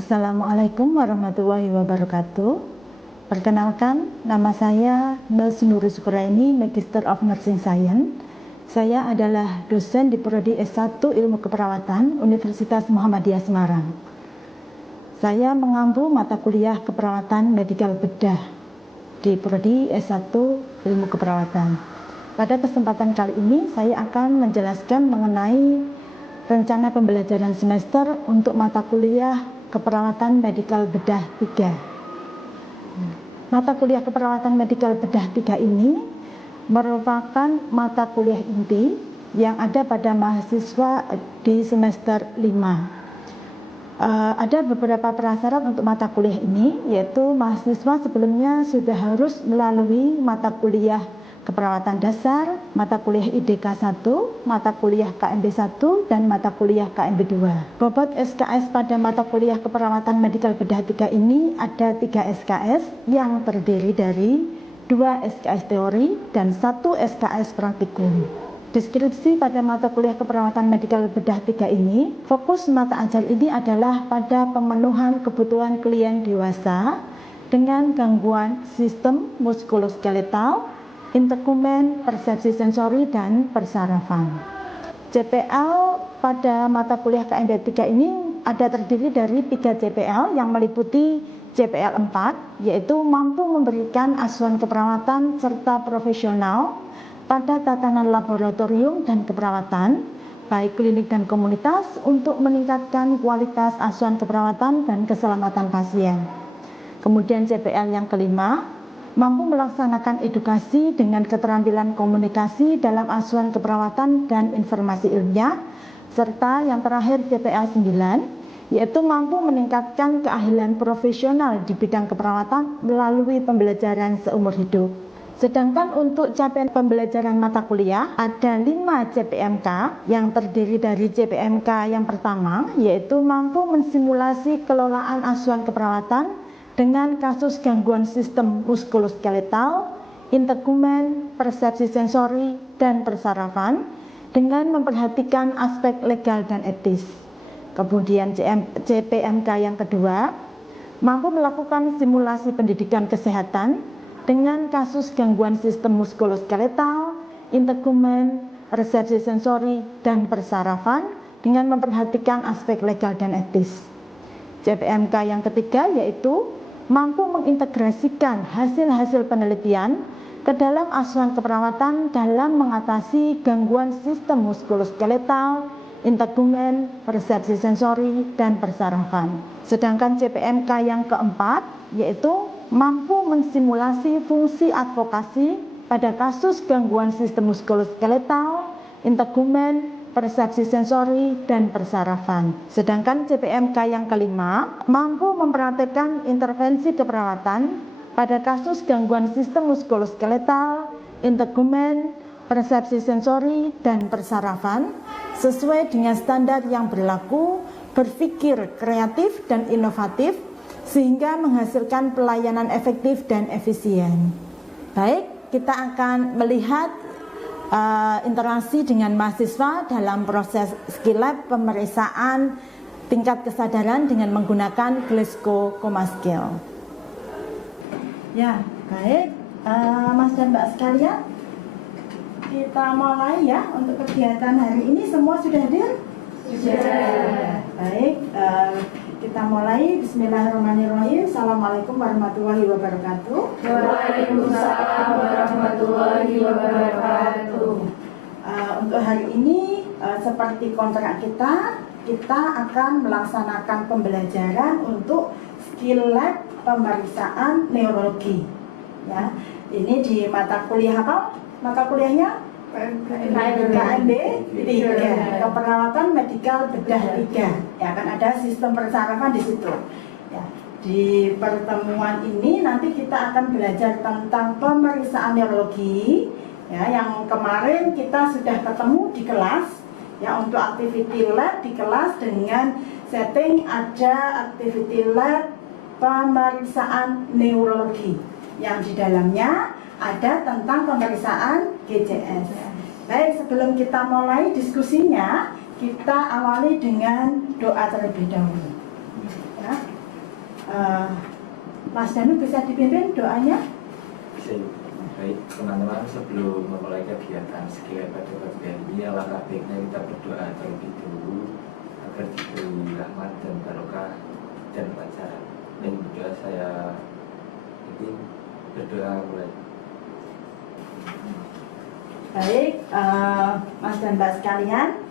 Assalamualaikum warahmatullahi wabarakatuh. Perkenalkan, nama saya Mbak Nurul Sukuraini, Magister of Nursing Science. Saya adalah dosen di Prodi S1 Ilmu Keperawatan Universitas Muhammadiyah Semarang. Saya mengampu mata kuliah keperawatan medikal bedah di Prodi S1 Ilmu Keperawatan. Pada kesempatan kali ini saya akan menjelaskan mengenai rencana pembelajaran semester untuk mata kuliah keperawatan medikal bedah 3. Mata kuliah keperawatan medikal bedah 3 ini merupakan mata kuliah inti yang ada pada mahasiswa di semester 5. Ada beberapa prasyarat untuk mata kuliah ini, yaitu mahasiswa sebelumnya sudah harus melalui mata kuliah keperawatan dasar, mata kuliah IDK 1, mata kuliah KMB 1, dan mata kuliah KMB 2. Bobot SKS pada mata kuliah keperawatan medikal bedah 3 ini ada 3 SKS yang terdiri dari 2 SKS teori dan 1 SKS praktikum. Deskripsi pada mata kuliah keperawatan medikal bedah 3 ini, fokus mata ajar ini adalah pada pemenuhan kebutuhan klien dewasa dengan gangguan sistem muskuloskeletal, integumen, persepsi sensori, dan persarafan. CPL pada mata kuliah KMB 3 ini ada terdiri dari 3 CPL yang meliputi CPL 4, yaitu mampu memberikan asuhan keperawatan serta profesional pada tatanan laboratorium dan keperawatan, baik klinik dan komunitas, untuk meningkatkan kualitas asuhan keperawatan dan keselamatan pasien. Kemudian CPL yang kelima, mampu melaksanakan edukasi dengan keterampilan komunikasi dalam asuhan keperawatan dan informasi ilmiah, serta yang terakhir CPL 9, yaitu mampu meningkatkan keahlian profesional di bidang keperawatan melalui pembelajaran seumur hidup. Sedangkan untuk capaian pembelajaran mata kuliah ada 5 CPMK yang terdiri dari CPMK yang pertama, yaitu mampu mensimulasi kelolaan asuhan keperawatan dengan kasus gangguan sistem muskuloskeletal, integumen, persepsi sensori, dan persarafan dengan memperhatikan aspek legal dan etis. Kemudian CPMK yang kedua, mampu melakukan simulasi pendidikan kesehatan dengan kasus gangguan sistem muskuloskeletal, integumen, persepsi sensori, dan persarafan dengan memperhatikan aspek legal dan etis. CPMK yang ketiga yaitu mampu mengintegrasikan hasil-hasil penelitian ke dalam asuhan keperawatan dalam mengatasi gangguan sistem muskuloskeletal, integumen, persepsi sensori, dan persarafan. Sedangkan CPMK yang keempat yaitu mampu mensimulasi fungsi advokasi pada kasus gangguan sistem muskuloskeletal, integumen, persepsi sensori, dan persarafan. Sedangkan CPMK yang kelima mampu mempraktekkan intervensi keperawatan pada kasus gangguan sistem muskuloskeletal, integumen, persepsi sensori, dan persarafan sesuai dengan standar yang berlaku, berpikir kreatif dan inovatif sehingga menghasilkan pelayanan efektif dan efisien. Baik, kita akan melihat interaksi dengan mahasiswa dalam proses skill lab pemeriksaan tingkat kesadaran dengan menggunakan Glasgow Coma Scale. Ya, baik, Mas dan Mbak sekalian, kita mulai ya untuk kegiatan hari ini. Semua sudah hadir? Sudah. Baik, kita mulai. Bismillahirrahmanirrahim. Assalamualaikum warahmatullahi wabarakatuh. Waalaikumsalam warahmatullahi wabarakatuh. Untuk hari ini seperti kontrak kita akan melaksanakan pembelajaran untuk skill lab pemeriksaan neurologi. Ya, ini di mata kuliah apa? Mata kuliahnya KMB 3, keperawatan medikal bedah 3. Ya, kan ada sistem persarafan di situ. Ya, di pertemuan ini nanti kita akan belajar tentang pemeriksaan neurologi. Ya, yang kemarin kita sudah ketemu di kelas. Ya, untuk activity lab di kelas dengan setting ada activity lab pemeriksaan neurologi yang di dalamnya ada tentang pemeriksaan GCS. Baik, sebelum kita mulai diskusinya, kita awali dengan doa terlebih dahulu. Ya. Mas Danu bisa dipimpin doanya? Bisa. Baik teman-teman, sebelum memulai kegiatan skill pada pagi ini, alangkah baiknya kita berdoa terlebih dahulu agar diberi rahmat dan barokah dan kelancaran. Dan berdoa saya ingin berdoa mulai. Baik, Mas dan Mbak sekalian,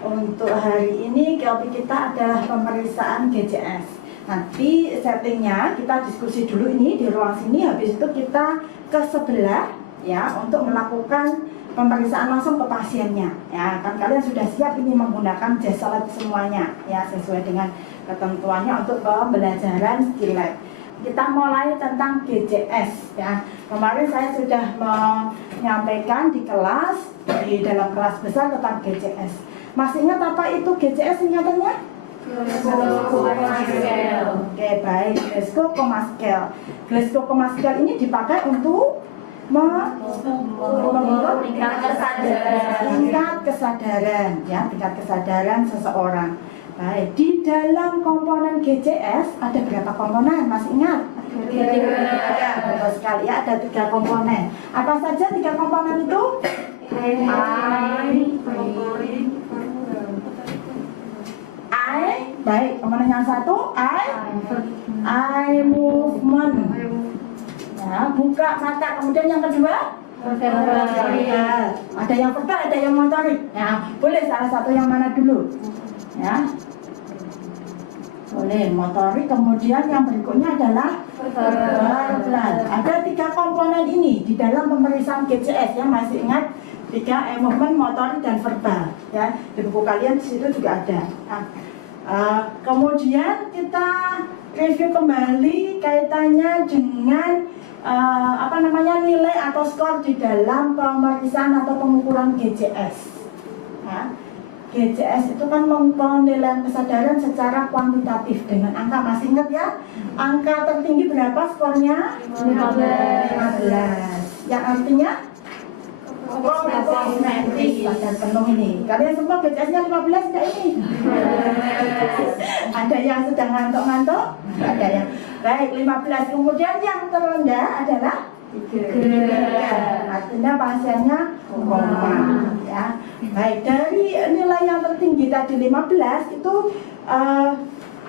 untuk hari ini topik kita adalah pemeriksaan GCS. Nanti settingnya kita diskusi dulu ini di ruang sini, habis itu kita ke sebelah ya untuk melakukan pemeriksaan langsung ke pasiennya. Ya, kan kalian sudah siap ini menggunakan jasa lab semuanya ya sesuai dengan ketentuannya untuk pembelajaran skill lab. Kita mulai tentang GCS ya. Kemarin saya sudah menyampaikan di kelas, di dalam kelas besar tentang GCS. Masih ingat apa itu GCS singkatannya? Glasgow Oke, baik. Glasgow Coma Scale. Glasgow Coma Scale ini dipakai untuk mengukur tingkat kesadaran ya, tingkat kesadaran seseorang. Baik, di dalam komponen GCS ada berapa komponen? Masih ingat? Ya, betul sekali ya, ada 3 komponen. Apa saja 3 komponen itu? Baik, komponen yang satu eye movement. Ya, buka mata. Kemudian yang kedua ada yang verbal, ada yang motorik. Ya, boleh salah satu yang mana dulu? Ya, boleh motorik. Kemudian yang berikutnya adalah verbal. Ada 3 komponen ini di dalam pemeriksaan GCS ya. Masih ingat 3 movement, motorik, dan verbal. Ya, di buku kalian di situ juga ada. Nah, kemudian kita review kembali kaitannya dengan nilai atau skor di dalam pemeriksaan atau pengukuran GCS. Ya. GCS itu kan penilaian kesadaran secara kuantitatif dengan angka, masih ingat ya? Angka tertinggi berapa skornya? 15. Yang artinya standar penuh ini. Kalian semua GCS-nya 15 enggak ini? Ada yang sedang ngantuk-ngantuk? Ada yang. Baik, 15. Kemudian yang terendah adalah 3. Artinya pasiennya koma ya. Baik, dari nilai yang tertinggi tadi 15 itu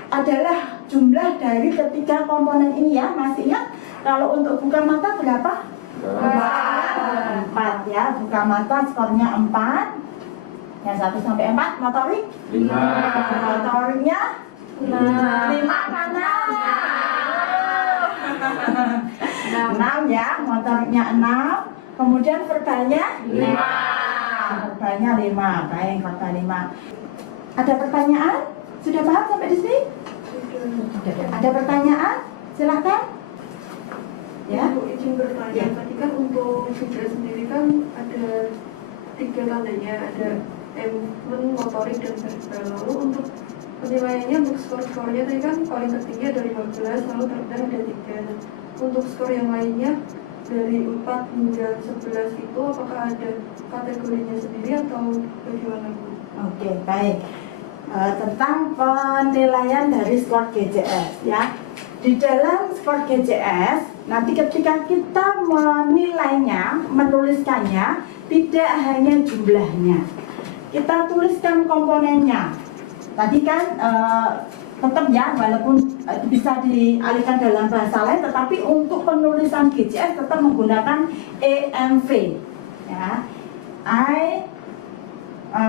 adalah jumlah dari ketiga komponen ini ya. Masih ingat kalau untuk buka mata berapa? 4 ya, buka mata skornya 4. Yang 1 sampai 4, motorik 5. Motoriknya 5 mana? 6 ya, motoriknya 6. Kemudian verbalnya 5. Verbalnya 5. Baik, verbal 5. Ada pertanyaan? Sudah paham sampai di sini? Ada pertanyaan? Silahkan. Ya. Ibu izin bertanya, Ya. tadi kan untuk GCS sendiri kan ada 3 tandanya, ada movement, motorik, dan verbal. Lalu untuk penilaiannya, untuk skor-skornya tadi kan paling tertinggi ada 15, lalu terendah ada 3. Untuk skor yang lainnya dari 4 hingga 11 itu apakah ada kategorinya sendiri atau bagaimana Bu? Oke, baik. Tentang penilaian dari skor GCS ya. Di dalam skor GCS, nanti ketika kita menilainya, menuliskannya, tidak hanya jumlahnya. Kita tuliskan komponennya. Tadi kan tetap ya, walaupun bisa dialihkan dalam bahasa lain, tetapi untuk penulisan GCS tetap menggunakan EMV. Ya,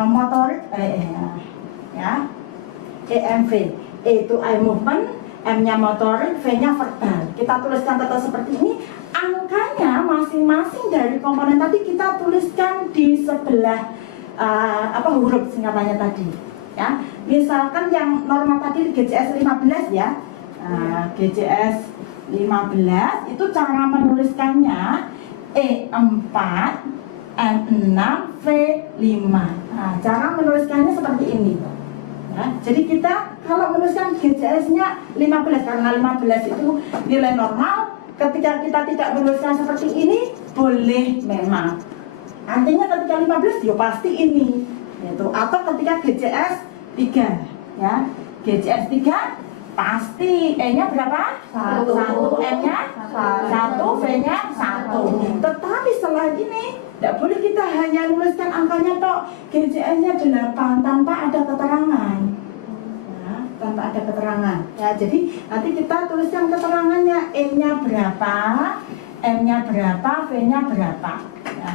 motorik, ya, EMV. E itu eye movement, M-nya motorik, V-nya verbal. Kita tuliskan tetap seperti ini. Angkanya masing-masing dari komponen tadi kita tuliskan di sebelah huruf singkatannya tadi. Ya, misalkan yang normal tadi GCS 15 ya. GCS 15 itu cara menuliskannya E4, M6, V5. Nah, cara menuliskannya seperti ini. Ya, jadi kita kalau menuliskan GCS-nya 15 karena 15 itu nilai normal, ketika kita tidak menuliskan seperti ini boleh memang. Artinya ketika 15 ya pasti ini. Yaitu atau ketika GCS 3 ya. GCS 3 pasti E-nya berapa? 1, M-nya 1, V-nya 1. Tetapi setelah ini tidak boleh kita hanya nuliskan angkanya tok, GCS-nya 8 tanpa ada keterangan. Ya, tanpa ada keterangan. Ya, jadi nanti kita tuliskan keterangannya, E-nya berapa, M-nya berapa, V-nya berapa. Ya.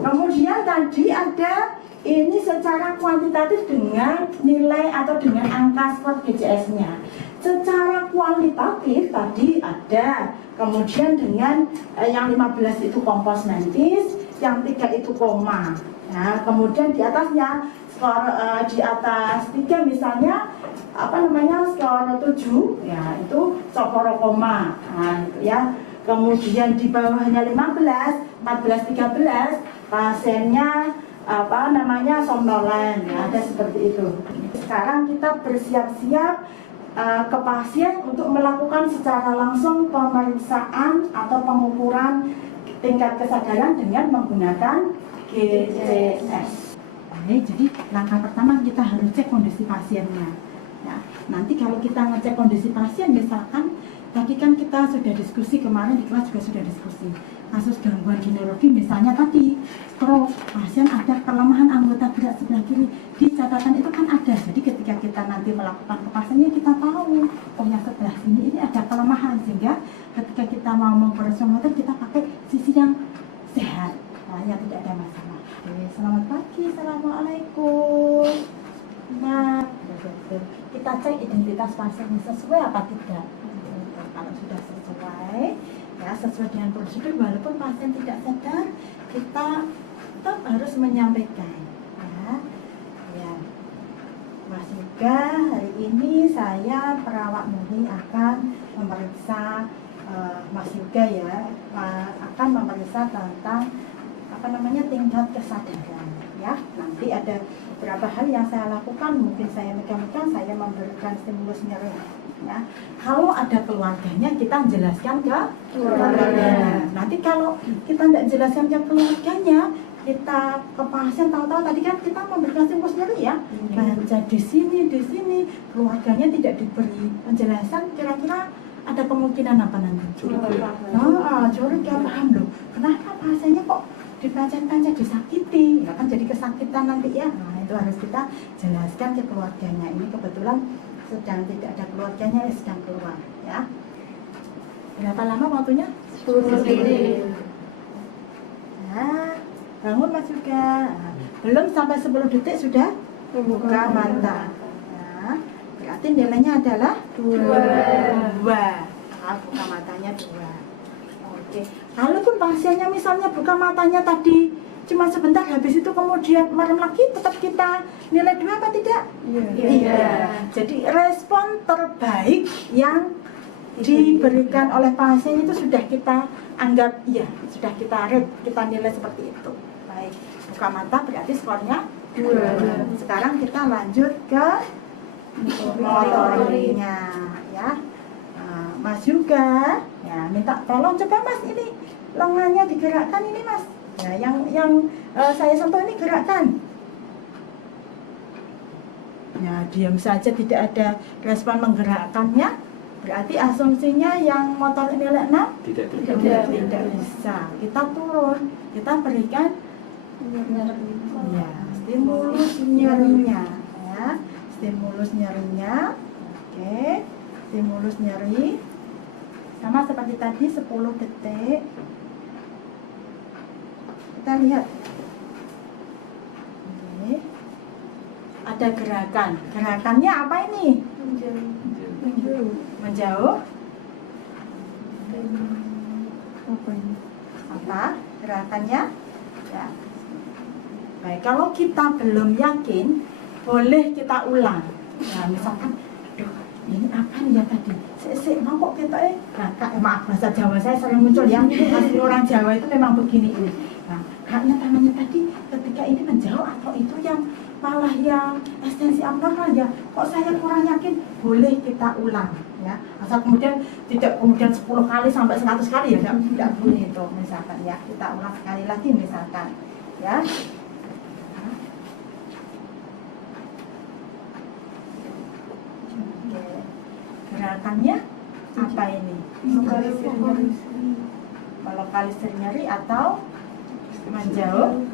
Kemudian tadi ada ini secara kuantitatif dengan nilai atau dengan angka skor GCS-nya. Secara kualitatif tadi ada, kemudian dengan yang 15 itu kompos mentis, yang 3 itu koma. Nah, kemudian di atasnya skor di atas 3 misalnya skor 7 ya itu cokoro koma. Nah, itu ya. Kemudian di bawahnya 15, 14, 13 pasiennya somnolen ya, ada seperti itu. Sekarang kita bersiap-siap ke pasien untuk melakukan secara langsung pemeriksaan atau pengukuran tingkat kesadaran dengan menggunakan GCS. Jadi langkah pertama kita harus cek kondisi pasiennya. Ya, nanti kalau kita ngecek kondisi pasien, misalkan tadi kan kita sudah diskusi kemarin di kelas juga sudah diskusi kasus gangguan gineologi, misalnya tadi stroke, pasien ada kelemahan anggota gerak sebelah kiri, di catatan itu kan ada. Jadi ketika kita nanti melakukan ke pasiennya kita tahu, oh yang sebelah sini ini ada kelemahan, sehingga ketika kita mau mempersonalkan kita pakai sisi yang sehat, nah, yang tidak ada masalah. Oke, selamat pagi, assalamualaikum. Nah, kita cek identitas pasien sesuai apa tidak. Kalau sudah sesuai, ya sesuai dengan prosedur, walaupun pasien tidak sadar, kita tetap harus menyampaikan. Ya. Mas Yuga, hari ini saya perawat Muri akan memeriksa Mas Yuga ya, akan memeriksa tentang tingkat kesadaran. Ya, nanti ada beberapa hal yang saya lakukan, mungkin saya megang-megang, saya memberikan stimulus nyeri. Ya, kalau ada keluarganya kita jelaskan ke keluarganya. Nanti kalau kita tidak jelaskan ke keluarganya, kita ke pasien tahu-tahu tadi kan kita memberikan stimulus nyeri ya, baca di sini, keluarganya tidak diberi penjelasan, kira-kira ada kemungkinan apa nanti? Curiga, paham loh. Kenapa pasiennya kok dipancet-pancet, disakiti? Ya kan jadi kesakitan nanti ya. Nah, itu harus kita jelaskan ke keluarganya. Ini kebetulan sedang tidak ada keluarganya, sedang keluar ya. Berapa lama waktunya? 10 menit. Nah, bangun Mas juga. Nah, belum sampai 10 detik sudah buka mata. Nah, berarti nilainya adalah 2. Nah, buka matanya 2. Oke. Kalaupun pasiennya misalnya buka matanya tadi cuma sebentar, habis itu kemudian merem lagi, tetap kita nilai 2 apa tidak? Iya. Jadi respon terbaik yang diberikan oleh pasien itu sudah kita anggap iya, sudah kita rate, kita nilai seperti itu. Baik, buka mata berarti skornya 2. Sekarang kita lanjut ke motoriknya ya. Nah, Mas juga ya, minta tolong coba Mas ini lengannya digerakkan ini Mas. Ya, yang saya sentuh ini gerakan. Ya, diam saja tidak ada respon menggerakkannya. Berarti asumsinya yang motor nilai 6 tidak bisa. Kita turun, kita berikan ya, stimulus nyerinya ya. Stimulus nyerinya. Oke, stimulus nyeri sama seperti tadi 10 detik. Kita lihat. Oke. Ada gerakan. Gerakannya apa ini? Menjauh. Apa gerakannya? Ya. Baik, kalau kita belum yakin, boleh kita ulang. Nah, misalkan, aduh, ini apa nih ya tadi? Mau kok kita maaf bahasa Jawa saya sering muncul ya. Asli orang Jawa itu memang begini ini. Nah, kaknya tangannya tadi ketika ini menjauh atau itu yang malah yang ekstensi abnormal ya, kok saya kurang yakin, boleh kita ulang ya, asal kemudian tidak kemudian 10 kali sampai 100 kali ya, tidak boleh itu misalkan ya, kita ulang sekali lagi misalkan ya. gerakannya apa ini? Melokalisir nyeri atau menjauh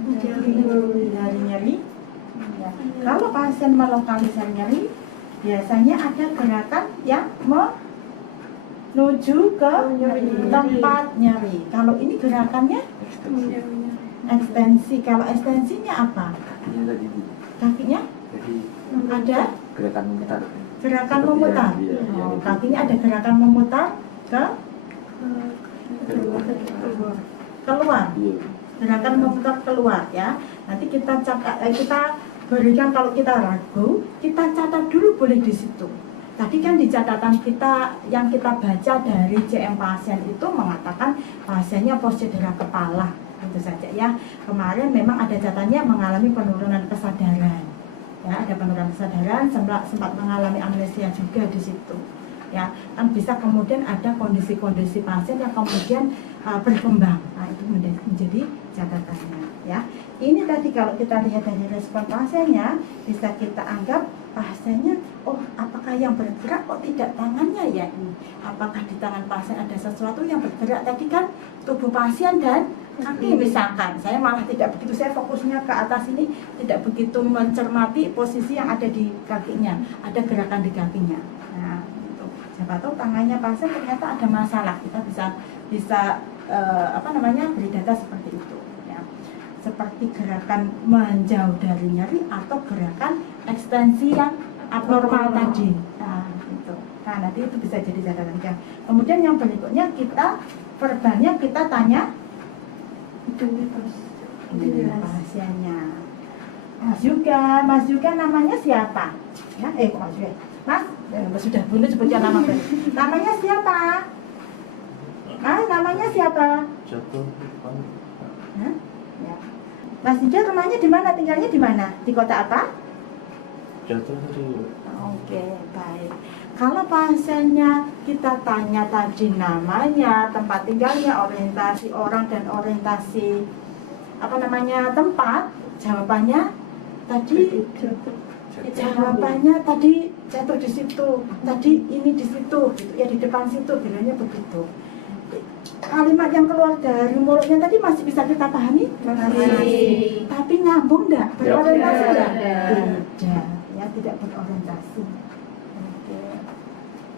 dari nyeri. Ya. Kalau pasien melokalisir nyeri, biasanya ada gerakan yang menuju ke tempat nyeri. Kalau ini gerakannya ekstensi. Kalau ekstensinya apa? Kakinya tadi. Kakinya Jadi ada gerakan memutar. gerakan Seperti memutar. yang dia- Oh, kakinya ada gerakan memutar ke keluar. Iya. Gerakan memutar keluar ya. Nanti kita catat, kita berikan kalau kita ragu, kita catat dulu boleh di situ. Tadi kan di catatan kita yang kita baca dari CM pasien itu mengatakan pasiennya pos cedera kepala, itu saja ya. Kemarin memang ada catatannya mengalami penurunan kesadaran, ya ada penurunan kesadaran, sempat mengalami amnesia juga di situ. Ya, kan bisa kemudian ada kondisi-kondisi pasien yang kemudian berkembang. Nah, itu menjadi catatannya ya. Ini tadi kalau kita lihat dari respon pasiennya, bisa kita anggap pasiennya, oh apakah yang bergerak kok tidak tangannya ya ini? Apakah di tangan pasien ada sesuatu yang bergerak? Tadi kan tubuh pasien dan kaki misalkan. Saya malah tidak begitu, saya fokusnya ke atas ini, tidak begitu mencermati posisi yang ada di kakinya. Ada gerakan di kakinya. Nah, itu. Siapa tahu tangannya pasien ternyata ada masalah. Kita bisa beri data seperti itu. Seperti gerakan menjauh dari nyeri atau gerakan ekstensi yang abnormal tadi. Nah, itu. Nah, nanti itu bisa jadi catatan. Kemudian yang berikutnya kita verbalnya kita tanya pasiennya. Mas Yuga namanya siapa? Ya, kok Mas Yuga? Mas, sudah dulu sebutkan nama. Namanya siapa? Namanya siapa? Jatuh. Hah? Ya. Mas Yuga rumahnya di mana? Tinggalnya di mana? Di kota apa? Jatuh tadi. Oke, baik. Kalau pasiennya kita tanya tadi namanya, tempat tinggalnya, orientasi orang dan orientasi tempat, jawabannya tadi jatuh di situ, tadi ini di situ, gitu ya, di depan situ, bilangnya begitu. Kalimat yang keluar dari mulutnya tadi masih bisa kita pahami? Masih. Tapi nyambung enggak? Berorientasi enggak? Tidak, ya tidak berorientasi. Oke.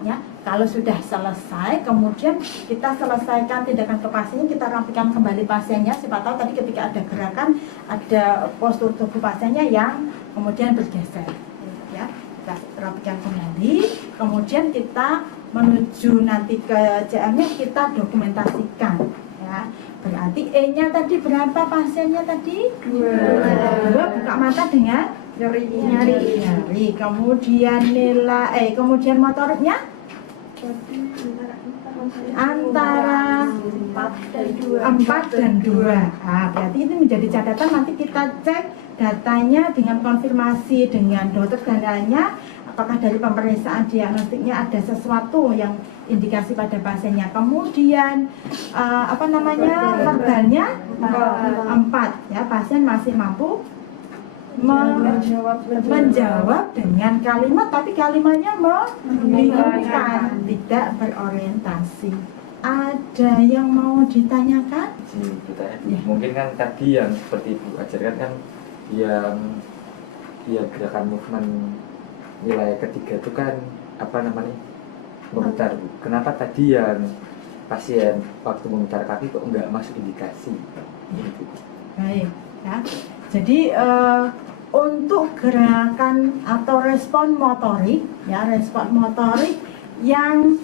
Ya, kalau sudah selesai, kemudian kita selesaikan tindakan ke pasiennya, kita rapikan kembali pasiennya. Siapa tahu tadi ketika ada gerakan, ada postur tubuh pasiennya yang kemudian bergeser. Ya, kita rapikan kembali, kemudian kita menuju nanti ke CM-nya kita dokumentasikan ya. Berarti E-nya tadi berapa pasiennya tadi? 2. Buka mata dengan nyari. Kemudian nilai kemudian motoriknya antara 4 dan 2. Nah, berarti ini menjadi catatan, nanti kita cek datanya dengan konfirmasi dengan dokter dan lainnya. Apakah dari pemeriksaan diagnostiknya ada sesuatu yang indikasi pada pasiennya. Kemudian verbalnya 4 ya, pasien masih mampu menjawab dengan kalimat, tapi kalimatnya membingungkan, tidak berorientasi. Ada yang mau ditanyakan? Mungkin kan tadi yang seperti Ibu ajarkan kan yang gerakan movement nilai ketiga itu kan memutar, Bu. Kenapa tadi yang pasien waktu memutar kaki kok enggak masuk indikasi? Gitu. Baik ya. Jadi untuk gerakan atau respon motorik yang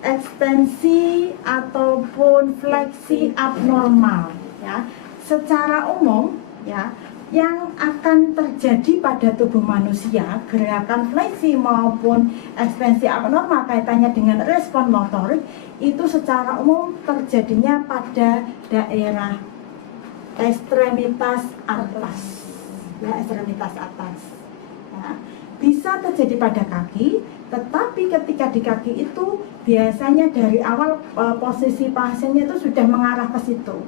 ekstensi ataupun fleksi abnormal ya, secara umum ya, yang akan terjadi pada tubuh manusia, gerakan fleksi maupun ekstensi abnormal kaitannya dengan respon motorik itu secara umum terjadinya pada daerah ekstremitas atas ya, ekstremitas atas ya. Bisa terjadi pada kaki, tetapi ketika di kaki itu biasanya dari awal posisi pasiennya itu sudah mengarah ke situ.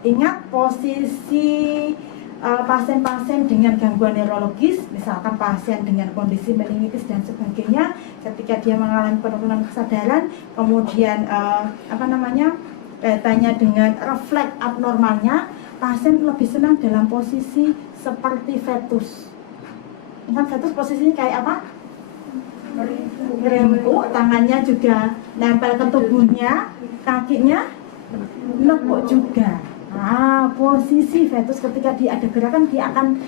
Ingat posisi pasien-pasien dengan gangguan neurologis, misalkan pasien dengan kondisi meningitis dan sebagainya, ketika dia mengalami penurunan kesadaran, kemudian kaitannya dengan refleks abnormalnya, pasien lebih senang dalam posisi seperti fetus. Kan fetus posisinya kayak apa? Ringkuk, tangannya juga nempel ke tubuhnya, kakinya nekuk juga. Posisi fetus ketika dia ada gerakan dia akan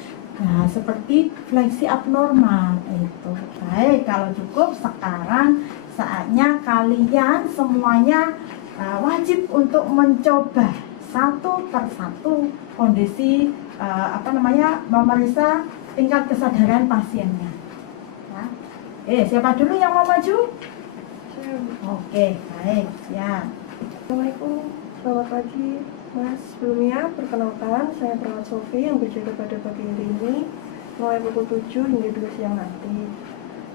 seperti fleksi abnormal itu. Baik, kalau cukup sekarang saatnya kalian semuanya wajib untuk mencoba satu persatu kondisi memeriksa tingkat kesadaran pasiennya. Siapa dulu yang mau maju? Oke, baik, siap. Assalamualaikum, selamat pagi Mas. Sebelumnya, perkenalkan, saya Perawat Sofi yang berjaga pada pagi hari ini mulai pukul 7 hingga 2 siang nanti.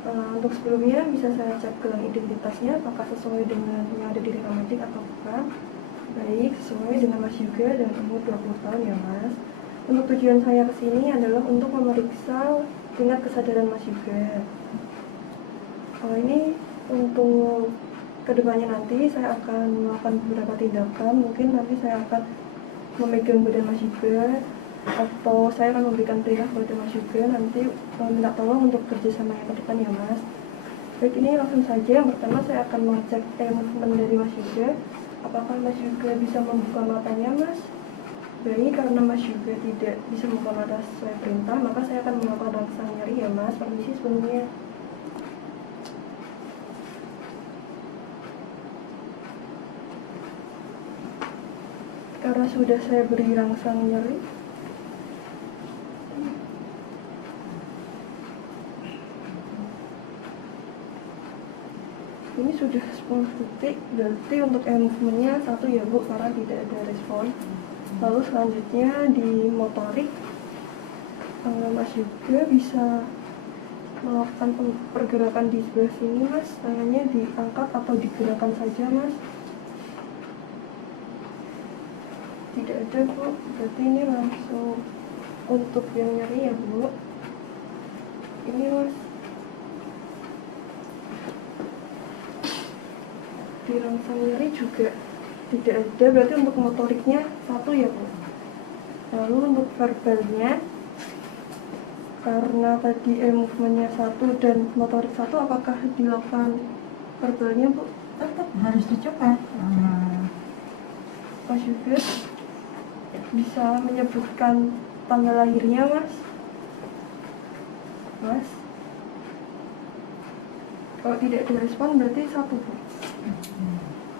Untuk sebelumnya, bisa saya cek ke identitasnya, apakah sesuai dengan yang ada di rekam medik atau bukan. Baik, sesuai dengan Mas Yuga dan umur 20 tahun ya Mas. Untuk tujuan saya ke sini adalah untuk memeriksa tingkat kesadaran Mas Yuga. Ini untuk kedepannya nanti saya akan melakukan beberapa tindakan. Mungkin nanti saya akan memegang badan Mas Yuga, atau saya akan memberikan perintah kepada Mas Yuga nanti minta tolong untuk kerjasama yang ke depan ya Mas. Baik, ini langsung saja. Yang pertama saya akan mengecek movement dari Mas Yuga. Apakah Mas Yuga bisa membuka matanya Mas? Baik, karena Mas Yuga tidak bisa membuka mata sesuai perintah, maka saya akan melakukan rangsang nyeri ya Mas. Permisi sebelumnya. Karena sudah saya beri rangsang nyeri, ini sudah 10 detik, berarti untuk movementnya 1 ya Bu, karena tidak ada respon. Lalu selanjutnya di motorik, Mas juga bisa melakukan pergerakan di sebelah sini Mas, tangannya diangkat atau digerakkan saja Mas. Tidak ada Bu, berarti ini langsung untuk yang nyeri ya Bu. Ini Mas, di rangsang nyeri juga tidak ada, berarti untuk motoriknya 1 ya Bu. Lalu untuk verbalnya, karena tadi movementnya 1 dan motorik 1, apakah dilakukan verbalnya Bu? Tetap harus dicoba. Mas juga bisa menyebutkan tanggal lahirnya Mas. Mas, kalau tidak ada respon berarti 1 Bu.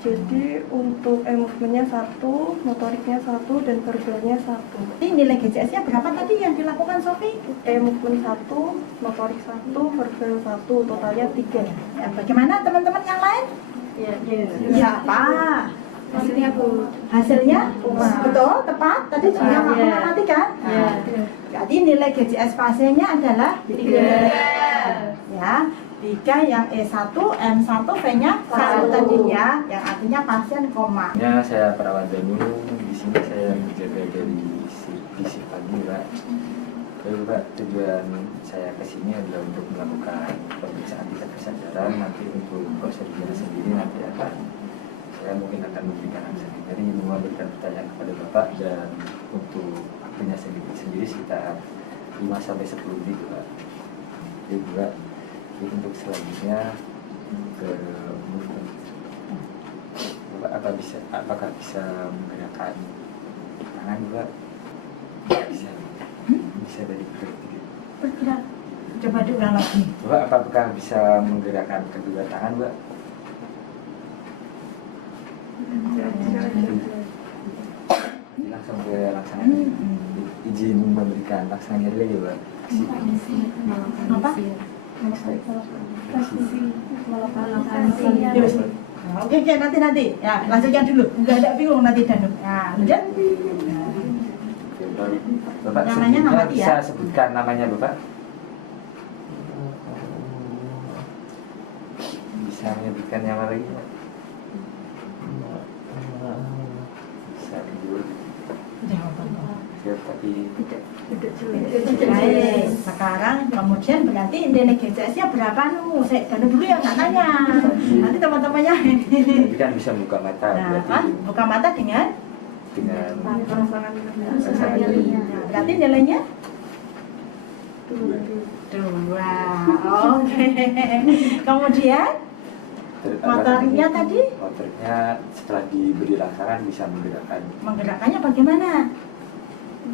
Jadi untuk movementnya 1, motoriknya 1, dan verbalnya 1. Ini nilai GCS-nya berapa tadi yang dilakukan Sofi? Movement 1, motorik 1, verbal 1, totalnya 3. Ya, bagaimana teman-teman yang lain? Ya, apa? Hasilnya Bu. Hasilnya? Betul, tepat. Tadi sudah mengamati kan? Iya. Jadi nilai GCS pasiennya adalah 3. Ya, 3 yang E1, M1, V-nya 1 tadinya, yang artinya pasien koma. Ya, saya Perawat Danu. Di sini saya menjaga dari sisi pagi, Pak. Lalu Pak, tujuan saya ke sini adalah untuk melakukan pemeriksaan tingkat kesadaran. Nanti untuk prosedurnya sendiri nanti saya mungkin akan memberikan sendiri, memberikan pertanyaan kepada Bapak, dan untuk waktunya sendiri sekitar 5-10 menit Pak. Jadi Pak, untuk selanjutnya ke movement. Bapak apakah bisa menggerakkan tangan Bapak? Bisa dari Bergerak. Coba diulang lagi. Bapak apakah bisa menggerakkan kedua tangan Bapak? Langsung ke laksana. Izin memberikan laksana lagi Bapak. Apa? Oke, nanti. Ya, lanjutkan dulu. Enggak ada bingung nanti Danu. Ya, lanjut. Bapak Namanya sebutnya, ngamati ya? bisa sebutkan namanya Bapak? Bisa menyebutkan yang lagi Pak? Bisa dulu. Jawaban. Siap. tapi Baik, sekarang kemudian berarti nilai GCS-nya berapa nu? Saya dulu ya nggak tanya. Nanti teman-temannya. tapi kan bisa buka mata Nah, buka mata dengan pasangan berarti nilainya dua. 2. Oke. Kemudian motoriknya tadi motoriknya setelah diberi rangsangan bisa menggerakkannya bagaimana?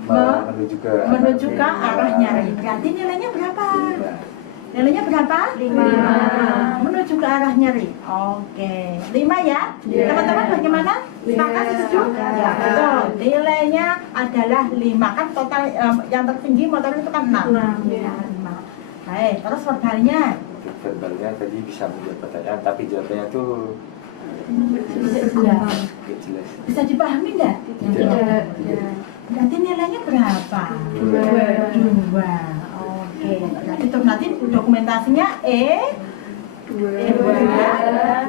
menuju ke arah nyari. Berarti nilainya berapa? lima. Nilainya berapa? 5. Menuju ke arah nyeri. Oke. 5 ya? Teman-teman bagaimana? Sepakat setuju? Ya, betul. Nilainya adalah 5. Kan total yang tertinggi motor itu kan 6. Ya, 5. Baik, terus verbalnya? Verbalnya tadi bisa menjawab pertanyaan, tapi jawabannya tuh nggak jelas. Bisa dipahami nggak? Tidak. Berarti nilainya berapa? 2. Oke. Berarti itu nanti dokumentasinya E 2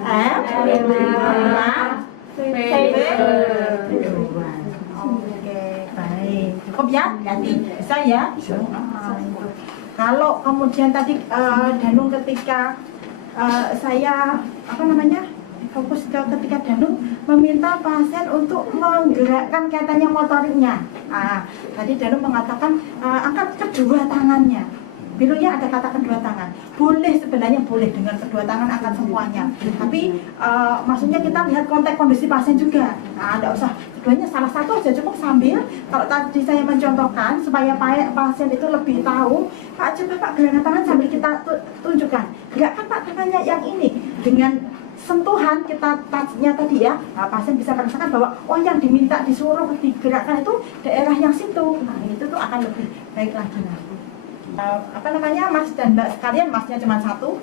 F 5 P 2. Oke, baik. Cukup ya? Ganti. Bisa ya? Bisa. Kalau kemudian tadi Danung ketika saya fokus ketika Danung meminta pasien untuk menggerakkan katanya motoriknya. Tadi Danung mengatakan angkat kedua tangannya. Bilunya ada kata kedua tangan. Boleh, sebenarnya boleh dengan kedua tangan angkat semuanya. Tapi maksudnya kita lihat konteks kondisi pasien juga. Tidak usah keduanya, salah satu aja cukup, sambil kalau tadi saya mencontohkan supaya pasien itu lebih tahu. Pak, coba Pak gerakan tangan sambil kita tunjukkan. Gerakan Pak tangannya yang ini dengan sentuhan kita touch-nya tadi ya, pasien bisa merasakan bahwa yang diminta disuruh digerakkan itu daerah yang situ. Itu tuh akan lebih baik lagi nanti. Mas dan Mbak sekalian, Masnya cuma satu.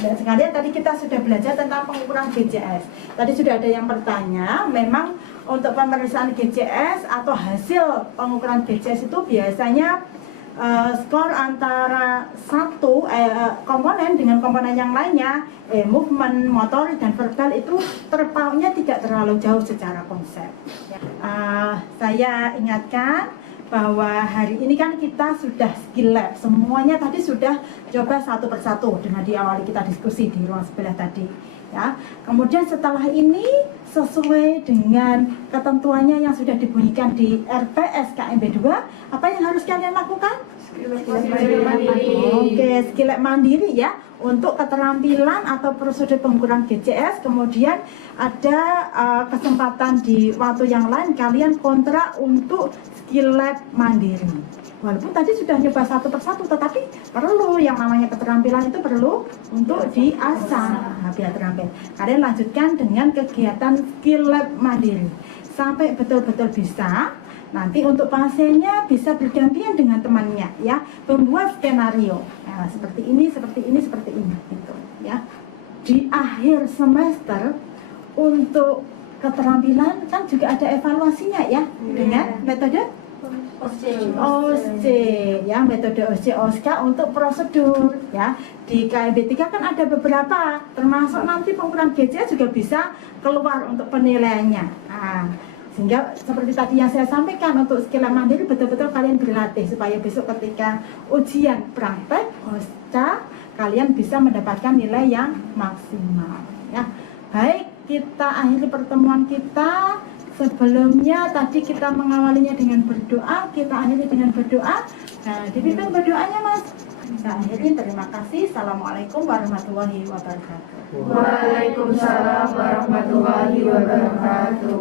Dan sekalian tadi kita sudah belajar tentang pengukuran GCS. Tadi sudah ada yang bertanya, memang untuk pemeriksaan GCS atau hasil pengukuran GCS itu biasanya skor antara satu komponen dengan komponen yang lainnya, movement, motorik, dan verbal itu terpautnya tidak terlalu jauh secara konsep. Saya ingatkan bahwa hari ini kan kita sudah skill lab, semuanya tadi sudah coba satu persatu dengan diawali kita diskusi di ruang sebelah tadi ya. Kemudian setelah ini sesuai dengan ketentuannya yang sudah dibunyikan di RPS KMB 2, apa yang harus kalian lakukan? Oke, skill lab mandiri ya, untuk keterampilan atau prosedur pengukuran GCS. Kemudian ada kesempatan di waktu yang lain kalian kontrak untuk skill lab mandiri. Walaupun tadi sudah nyoba satu persatu, tetapi perlu yang namanya keterampilan itu perlu untuk diasah biar terampil. Kalian lanjutkan dengan kegiatan skill lab mandiri sampai betul-betul bisa. Nanti untuk pasiennya bisa bergantian dengan temannya ya, membuat skenario seperti ini gitu ya. Di akhir semester untuk keterampilan kan juga ada evaluasinya ya, dengan metode OSC ya, metode OSC untuk prosedur ya. Di KMB 3 kan ada beberapa, termasuk nanti pengukuran GCS juga bisa keluar untuk penilaiannya. Sehingga seperti tadi yang saya sampaikan, untuk skill mandiri betul-betul kalian berlatih supaya besok ketika ujian praktek OSCA kalian bisa mendapatkan nilai yang maksimal ya. Baik, kita akhiri pertemuan kita. Sebelumnya tadi kita mengawalinya dengan berdoa, kita akhiri dengan berdoa. Dipimpin berdoanya Mas. Kita akhiri, terima kasih. Assalamualaikum warahmatullahi wabarakatuh. Waalaikumsalam warahmatullahi wabarakatuh.